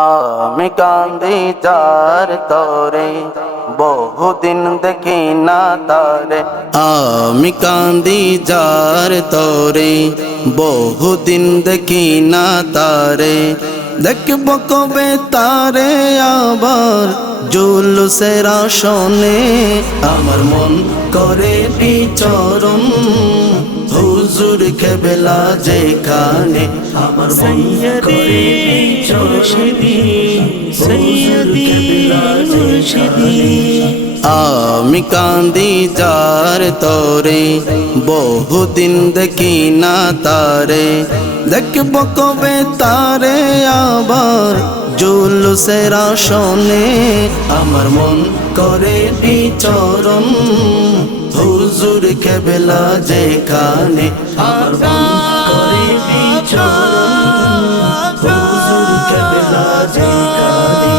আমি কান্দি যার তরে, বহুদিন দেখি না তারে। আমি কান্দি যার তরে, বহুদিন দেখি না তারে। দেখব কবে তারে আবার জুলুসের আসনে। আমার মন করে বিচরণ হুজুর কেবলা যেখানে। আমার মন করে বিচরণ সৈয়দি মুর্শিদি। আমি কান্দি যার তরে, বহুদিন দেখি না তারে। দেখব কবে তারে আবার জুলুসের আসনে। আমার মন করে বিচরণ হুজুর কেবলা যেখানে। আমার মন করে বিচরণ হুজুর কেবলা যেখানে।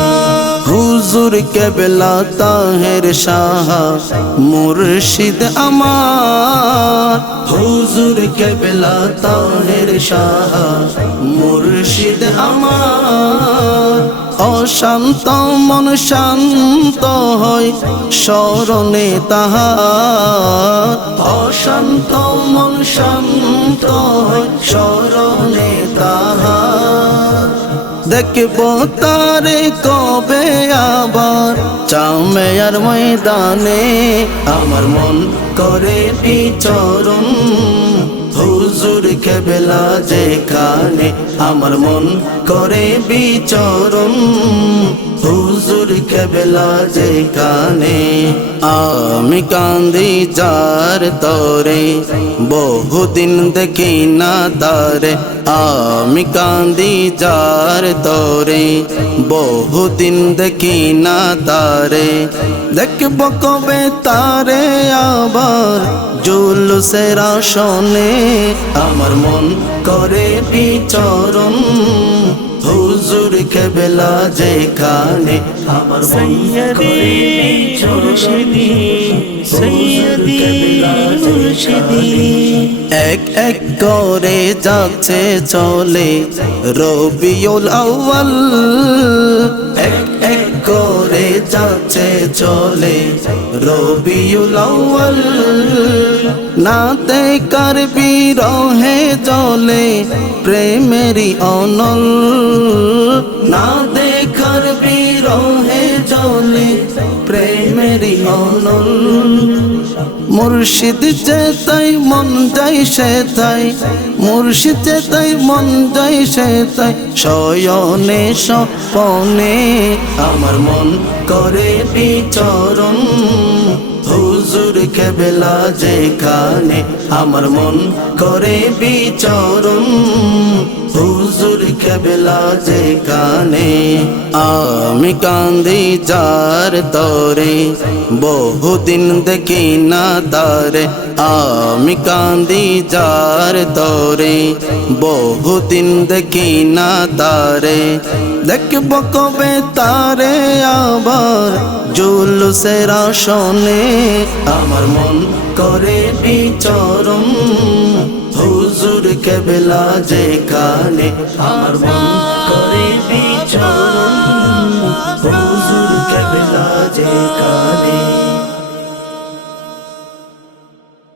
হুজুর কেবলা তাহের শাহ মুর্শিদ আমার। হুজুর কেবলা তাহের শাহ মুর্শিদ আমার। অশান্ত মন শান্ত হয় স্মরণে তাহার। অশান্ত মন শান্ত হয় স্মরণে তাহার। দেখব তারে কবে আবার চামেয়ার ময়দানে। আমার মন করে বিচরণ হুজুর কেবলা যেখানে। আমার মন করে বিচরণ হুজুর কেবলা যেখানে। আমি কান্দি যার তরে, বহুদিন দেখি না তারে। আমি কান্দি যার তরে, বহুদিন দেখি না তারে। দেখব কবে তারে আবার জুলুসের আসনে। আমার মন করে বিচরণ হুজুর কেবলা যেখানে। আমার মন করে বিচরণ সৈয়দি মুর্শিদি। এক এক করে যাচ্ছে চলে রবিউল আউয়াল। এক এক করে যাচ্ছে চলে রবিউল আউয়াল। নাতে কার বিরহে জ্বলে প্রেমেরই অনল। না দেখার বিরহে জ্বলে প্রেমেরই অনল। মুর্শিদ যেতাই মন যাই সেতাই। মুর্শিদ যেতাই মন যাই সেতাই। শয়নে স্বপনে আমার মন করে বিচরণ হুজুর কেবলা যেখানে। আমার মন করে বিচরণ হুজুর কেবলা যেখানে। আমি কান্দি যার তরে, বহুদিন দেখি না তারে। আমি কান্দি যার তরে, বহুদিন দেখি না তারে। দেখব কবে তারে আবার জুলুসের আসনে। আমার মন করে বিচরণ হুজুর কেবলা যেখানে। আমার মন করে বিচরণ হুজুর কেবলা যেখানে।